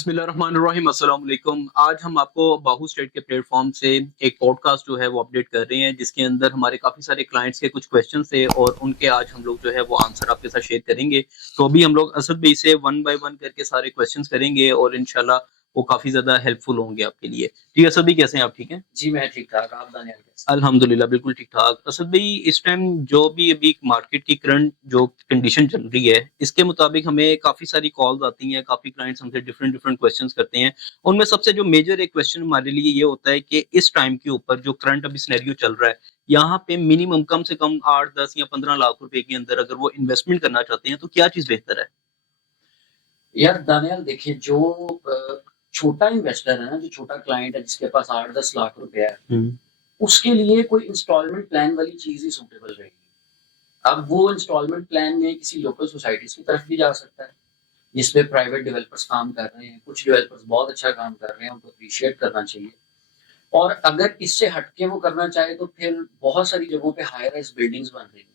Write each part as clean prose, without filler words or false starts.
बिस्मिल्लाहिर्रहमानिर्रहीम अस्सलाम वालेकुम। आज हम आपको बाहू स्टेट के प्लेटफॉर्म से एक पॉडकास्ट जो है वो अपडेट कर रहे हैं, जिसके अंदर हमारे काफ़ी सारे क्लाइंट्स के कुछ क्वेश्चन थे और उनके आज हम लोग जो है वो आंसर आपके साथ शेयर करेंगे। तो अभी हम लोग असद भाई से वन बाय वन करके सारे क्वेश्चंस करेंगे और इंशाल्लाह वो काफ़ी ज़्यादा हेल्पफुल होंगे आपके लिए। जी असद भाई, कैसे हैं आप? ठीक हैं? जी, मैं ठीक-ठाक, आप दानियाल कैसे हैं? अल्हम्दुलिल्लाह बिल्कुल ठीक-ठाक। असद भाई, इस टाइम जो भी अभी मार्केट की करंट जो कंडीशन चल रही है, इसके मुताबिक हमें काफ़ी सारी कॉल्स आती हैं, काफ़ी क्लाइंट्स हमसे डिफरेंट डिफरेंट क्वेश्चंस करते हैं। उनमें सबसे जो मेजर एक क्वेश्चन हमारे लिए ये होता है कि इस टाइम के ऊपर जो करंट अभी सिनेरियो चल रहा है, यहाँ पे मिनिमम कम से कम 8, 10 या 15 लाख रुपए के अंदर अगर वो इन्वेस्टमेंट करना चाहते हैं, तो क्या चीज़ बेहतर है? यार दानियाल देखिए जो छोटा इन्वेस्टर है ना, जो छोटा क्लाइंट है जिसके पास 8-10 लाख रुपया है, उसके लिए कोई इंस्टॉलमेंट प्लान वाली चीज़ ही सूटेबल रहेगी। अब वो इंस्टॉलमेंट प्लान में किसी लोकल सोसाइटीज़ की तरफ भी जा सकता है, जिसपे प्राइवेट डेवलपर्स काम कर रहे हैं, कुछ डेवलपर्स बहुत अच्छा काम कर रहे हैं, उनको एप्रिशिएट करना चाहिए। और अगर इससे हट के वो करना चाहे तो फिर बहुत सारी जगहों पे हाई राइज़ बिल्डिंग्स बन रही हैं।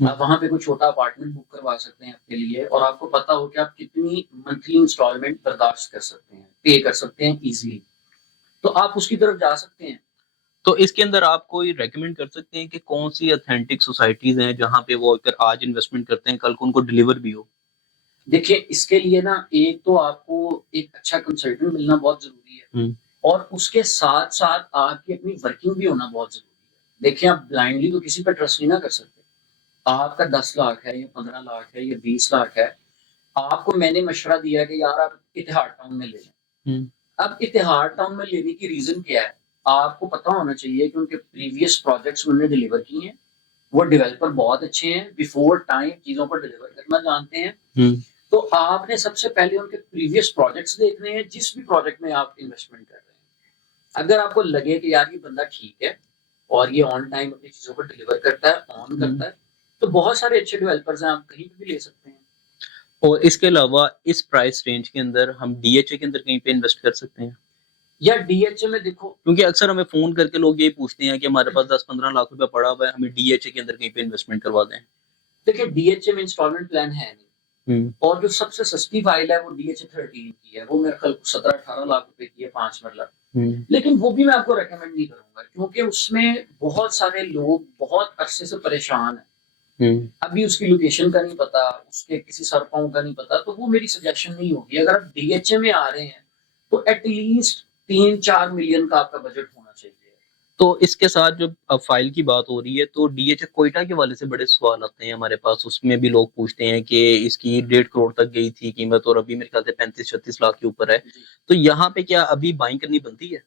आप वहाँ पे कोई छोटा अपार्टमेंट बुक करवा सकते हैं अपने लिए और आपको पता हो कि आप कितनी मंथली इंस्टॉलमेंट बर्दाश्त कर सकते हैं, पे कर सकते हैं ईज़िली। तो आप उसकी तरफ जा सकते हैं। तो इसके अंदर आप कोई रेकमेंड कर सकते हैं कि कौन-सी ऑथेंटिक सोसाइटीज़ हैं, जहाँ पे वो अगर आज इन्वेस्टमेंट करते हैं, कल को उनको डिलीवर भी हो? देखिए इसके लिए ना एक तो आपको एक अच्छा कंसल्टेंट मिलना बहुत ज़रूरी है हुँ। और उसके साथ-साथ आपकी अपनी वर्किंग भी होना बहुत ज़रूरी है। देखिए आप ब्लाइंडली तो किसी पे ट्रस्ट नहीं ना कर सकते। आपका 10 लाख है या 15 लाख है या 20 लाख है, आपको मैंने मशवरा दिया कि यार आप इतिहाद टाउन में ले लें। हुँ। अब इतिहाद टाउन में लेने की रीज़न क्या है? आपको पता होना चाहिए कि उनके प्रीवियस प्रोजेक्ट्स उन्होंने डिलीवर किए हैं। वो डेवलपर बहुत अच्छे हैं, बिफोर टाइम चीज़ों को डिलीवर करना जानते हैं। हुँ। तो आपने सबसे पहले उनके प्रीवियस प्रोजेक्ट्स देखने हैं, जिस भी प्रोजेक्ट में आप इन्वेस्टमेंट कर रहे हैं। अगर आपको लगे कि यार ये बंदा ठीक है और ये ऑन टाइम अपनी चीज़ों को डिलीवर करता है, ऑन करता है, तो बहुत सारे अच्छे डेवलपर्स हैं, आप कहीं पे भी ले सकते हैं। और इसके अलावा इस प्राइस रेंज के अंदर हम डीएचए के अंदर कहीं पे इन्वेस्ट कर सकते हैं? या डीएचए में देखो, क्योंकि अक्सर हमें फ़ोन करके लोग यही पूछते हैं कि हमारे पास 10-15 लाख रुपया पड़ा हुआ है, हमें डीएचए के अंदर कहीं पे इन्वेस्टमेंट करवा दें। देखिए डीएचए में इंस्टॉलमेंट प्लान है नहीं। हुँ। और जो सबसे सस्ती फाइल है वो डीएच 13 की है, वो मेरे ख्याल 17-18 लाख रुपए की है 5 मरला। हुँ। लेकिन वो भी मैं आपको रेकमेंड नहीं करूंगा क्योंकि उसमें बहुत सारे लोग बहुत अरसे से परेशान हैं। हुँ। अभी उसकी लोकेशन का नहीं पता, उसके किसी सर पाँव का नहीं पता, तो वो मेरी सजेशन नहीं होगी। अगर आप डीएचए में आ रहे हैं तो एटलीस्ट 3-4 मिलियन का आपका बजट होना चाहिए। तो इसके साथ जो फ़ाइल की बात हो रही है, तो डीएचए क्वेटा के हवाले से बड़े सवाल आते हैं हमारे पास। उसमें भी लोग पूछते हैं कि इसकी 1.5 करोड़ तक गई थी कीमत और अभी मेरे ख्याल से 35-36 लाख के ऊपर है। जी, तो यहाँ पे क्या अभी बाइंग करनी बनती है?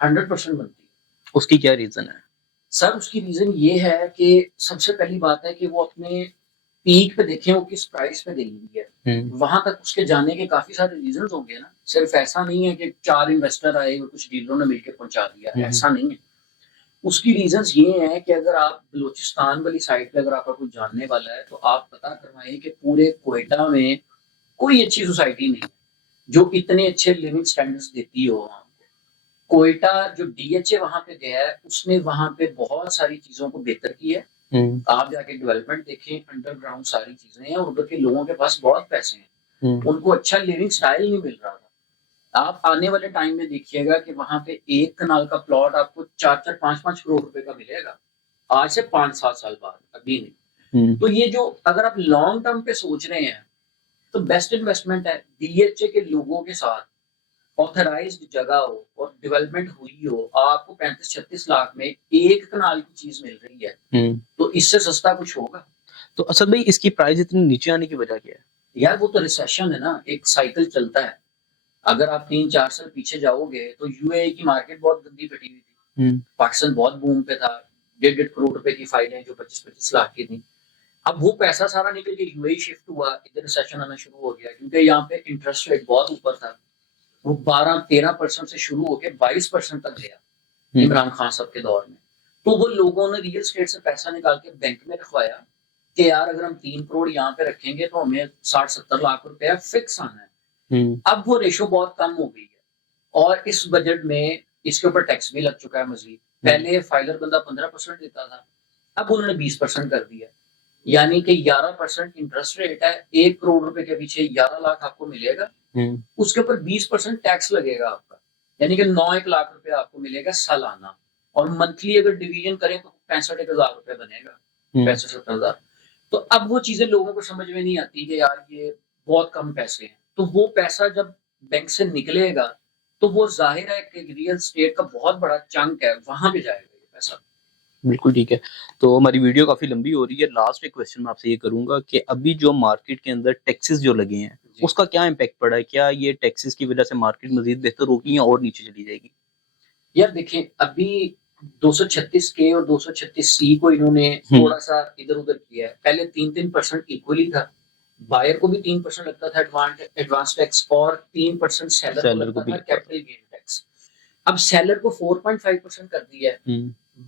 100% बनती है। उसकी क्या रीज़न है? सर उसकी रीज़न ये है कि सबसे पहली बात है कि वो अपने पीक पे देखें वो किस प्राइस पे गई हुई है। हुँ। वहां तक उसके जाने के काफी सारे रीजन होंगे ना, सिर्फ ऐसा नहीं है कि 4 इन्वेस्टर आए और कुछ डीलरों ने मिलकर पहुंचा दिया, ऐसा नहीं है। उसकी रीजंस ये हैं कि अगर आप बलूचिस्तान वाली साइड पे अगर आपका कोई जानने वाला है तो आप पता करवाएं कि पूरे क्वेटा में कोई अच्छी सोसाइटी नहीं है जो इतने अच्छे लिविंग स्टैंडर्ड्स देती हो वहां। क्वेटा जो डीएचए वहां पे गया है उसने वहां पे बहुत सारी चीजों को बेहतर किया है। हुँ। आप जाके डेवलपमेंट देखें, अंडरग्राउंड सारी चीजें हैं और उधर के लोगों के पास बहुत पैसे हैं, हुँ। उनको अच्छा लिविंग स्टाइल नहीं मिल रहा था। आप आने वाले टाइम में देखिएगा कि वहां पे एक कनाल का प्लॉट आपको 4-4, 5-5 करोड़ रुपए का मिलेगा, आज से 5-7 साल बाद, अभी नहीं। हुँ। तो ये जो अगर आप लॉन्ग टर्म पे सोच रहे हैं तो बेस्ट इन्वेस्टमेंट है डीएचए के लोगों के साथ ऑथराइज्ड जगह हो और डेवलपमेंट हुई हो, आपको 35-36 लाख में एक कनाल की चीज मिल रही है, हुँ। तो इससे सस्ता कुछ होगा? तो असद भाई, इसकी प्राइस इतनी नीचे आने की वजह क्या है? यार वो तो रिसेशन है ना, एक साइकिल चलता है। अगर आप 3-4 साल पीछे जाओगे तो यूएई की मार्केट बहुत गंदी फटी हुई थी, हुँ। पाकिस्तान बहुत बूम पे था, 1.5 करोड़ रुपए की फाइलें जो 25-25 लाख की थी। अब वो पैसा सारा निकल के यूएई शिफ्ट हुआ, इधर रिसेशन आना शुरू हो गया क्योंकि यहाँ पे इंटरेस्ट रेट बहुत ऊपर था। वो 12-13% से शुरू होकर 22% तक गया इमरान खान साहब के दौर में। तो वो लोगों ने रियल स्टेट से पैसा निकाल के बैंक में रखवाया कि यार अगर हम 3 करोड़ यहाँ पे रखेंगे तो हमें 60-70 लाख रुपया फिक्स आना है। हुँ। अब वो रेशो बहुत कम हो गई है और इस बजट में इसके ऊपर टैक्स भी लग चुका है मजीद। पहले फाइलर बंदा 15% देता था, अब उन्होंने 20% कर दिया, यानी कि 11% इंटरेस्ट रेट है। 1 करोड़ रुपए के पीछे 11 लाख आपको मिलेगा। उसके ऊपर 20% टैक्स लगेगा आपका, यानी कि 9 लाख रुपए आपको मिलेगा सालाना, और मंथली अगर डिवीजन करें तो 65,000 रुपए बनेगा, 65-70,000। तो अब वो चीजें लोगों को समझ में नहीं आती कि यार ये बहुत कम पैसे हैं, तो वो पैसा जब बैंक से निकलेगा तो वो जाहिर है कि रियल स्टेट का बहुत बड़ा चंक है, वहां पे जाएगा ये पैसा। बिल्कुल ठीक है। तो हमारी वीडियो काफी लंबी हो रही है, लास्ट एक क्वेश्चन मैं आपसे ये करूंगा कि अभी जो मार्केट के अंदर टैक्सेस जो लगे हैं जी। उसका क्या इम्पैक्ट पड़ा है? क्या ये टैक्सेस की वजह से मार्केट मजीद बेहतर होगी या और नीचे चली जाएगी? यार देखिए, अभी 236 के और 236 सी को इन्होंने थोड़ा सा इधर उधर किया है। पहले 3-3% इक्वली था, बायर को भी 3% लगता था एडवांस टैक्स, और 3% सेलर को लगता था कैपिटल गेन टैक्स। अब सेलर को 4.5% कर दिया है,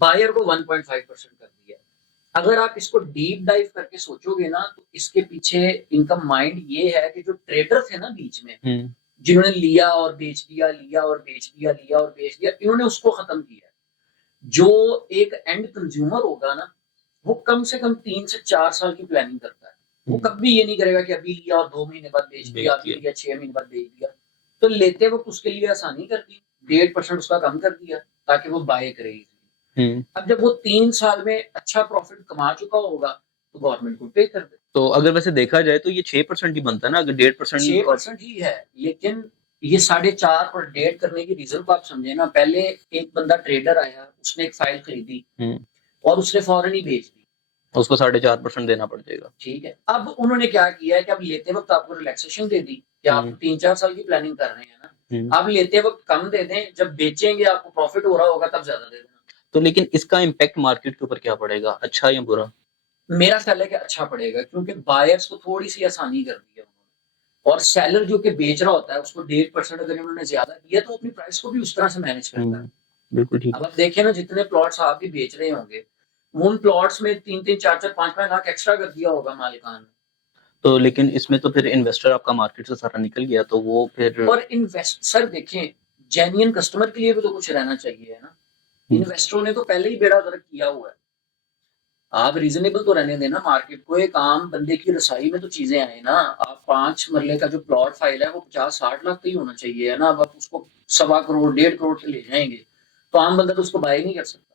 बायर को 1.5% कर दिया है। अगर आप इसको डीप डाइव करके सोचोगे ना, तो इसके पीछे इनका माइंड ये है कि जो ट्रेडर थे ना बीच में, जिन्होंने लिया और बेच दिया, लिया और बेच दिया, लिया और बेच दिया, इन्होंने उसको खत्म किया। जो एक एंड कंज्यूमर होगा ना, वो कम से कम 3 से 4 साल की प्लानिंग करता है। वो कभी ये नहीं करेगा कि अभी लिया और 2 महीने बाद बेच दिया, अभी लिया 6 महीने बाद बेच दिया। तो लेते वक्त उसके लिए आसानी कर दी, 1.5% उसका कम कर दिया ताकि वो बाय करे। अब जब वो 3 साल में अच्छा प्रॉफिट कमा चुका होगा तो गवर्नमेंट को पे कर दे। तो अगर वैसे देखा जाए तो ये 6% ही बनता है ना, अगर 1.5%। 6% ही है, लेकिन ये 4.5 और 1.5 करने की रीजन को आप समझे ना। पहले एक बंदा ट्रेडर आया, उसने एक फाइल खरीदी और उसने फौरन ही बेच दी, उसको 4.5% देना पड़ जाएगा। ठीक है। अब उन्होंने क्या किया है कि अब लेते वक्त आपको रिलैक्सेशन दे दी कि आप 3-4 साल की प्लानिंग कर रहे हैं ना, आप लेते वक्त कम दे दें, जब बेचेंगे आपको प्रॉफिट हो रहा होगा तब ज्यादा दे देना। तो लेकिन इसका इम्पैक्ट मार्केट के ऊपर क्या पड़ेगा, अच्छा या बुरा? मेरा ख्याल है कि अच्छा पड़ेगा, क्योंकि बायर्स को थोड़ी सी आसानी कर दी है उन्होंने, और सेलर जो कि बेच रहा होता है उसको 1.5% अगर उन्होंने ज्यादा दिया तो अपनी प्राइस को भी उस तरह से मैनेज करता है। बिल्कुल ठीक। अब आप देखें ना, जितने प्लॉट्स आप भी बेच रहे होंगे, उन प्लॉट्स में 3-3, 4-4, 5-5 लाख एक्स्ट्रा कर दिया होगा मालिकान ने। तो लेकिन इसमें तो फिर इन्वेस्टर आपका मार्केट से सारा निकल गया, तो वो फिर। और इन्वेस्टर देखें, जेन्युइन कस्टमर के लिए भी तो कुछ रहना चाहिए है ना। इन्वेस्टरों ने तो पहले ही बेड़ा गर्क किया हुआ है। आप रीजनेबल तो रहने देना मार्केट को, एक आम बंदे की रसाई में तो चीजें आए ना। आप 5 मरले का जो प्लॉट फाइल है वो 50-60 लाख का ही होना चाहिए है ना। अब आप उसको 1.25 करोड़ 1.5 करोड़ से ले जाएंगे तो आम बंदा तो उसको बाय नहीं कर सकता।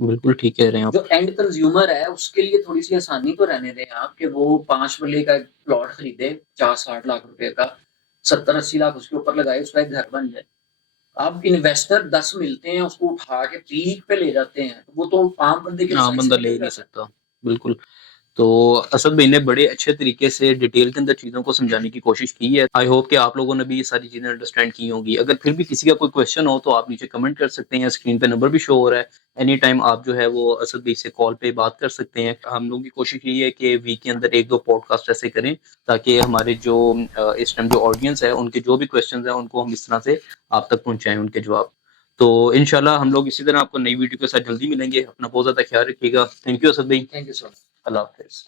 बिल्कुल ठीक कह रहे हैं आप। जो एंड कंज्यूमर है उसके लिए थोड़ी सी आसानी तो रहने दें आप, कि वो 5 मरले का प्लॉट खरीदे 50-60 लाख रुपए का, 70-80 लाख उसके ऊपर लगाए, उसका एक घर बन जाए। अब इन्वेस्टर 10 मिलते हैं, उसको उठा के पीक पे ले जाते हैं, तो वो तो आम बंदे के आम बंदा ले नहीं सकता। बिल्कुल। तो असद भाई ने बड़े अच्छे तरीके से डिटेल के अंदर चीज़ों को समझाने की कोशिश की है। आई होप कि आप लोगों ने भी ये सारी चीज़ें अंडरस्टैंड की होंगी। अगर फिर भी किसी का कोई क्वेश्चन हो तो आप नीचे कमेंट कर सकते हैं, स्क्रीन पे नंबर भी शो हो रहा है, एनी टाइम आप जो है वो असद भाई से कॉल पे बात कर सकते हैं। हम लोगों की कोशिश यही है कि वीक के अंदर 1-2 पॉडकास्ट ऐसे करें ताकि हमारे जो इस टाइम जो ऑडियंस है उनके जो भी क्वेश्चन है उनको हम इस तरह से आप तक पहुँचाएँ उनके जवाब। तो इंशाल्लाह हम लोग इसी तरह आपको नई वीडियो के साथ जल्दी मिलेंगे। अपना बहुत ज़्यादा ख्याल रखिएगा। थैंक यू असद भाई। Thank you so much. Allah हाफिज़।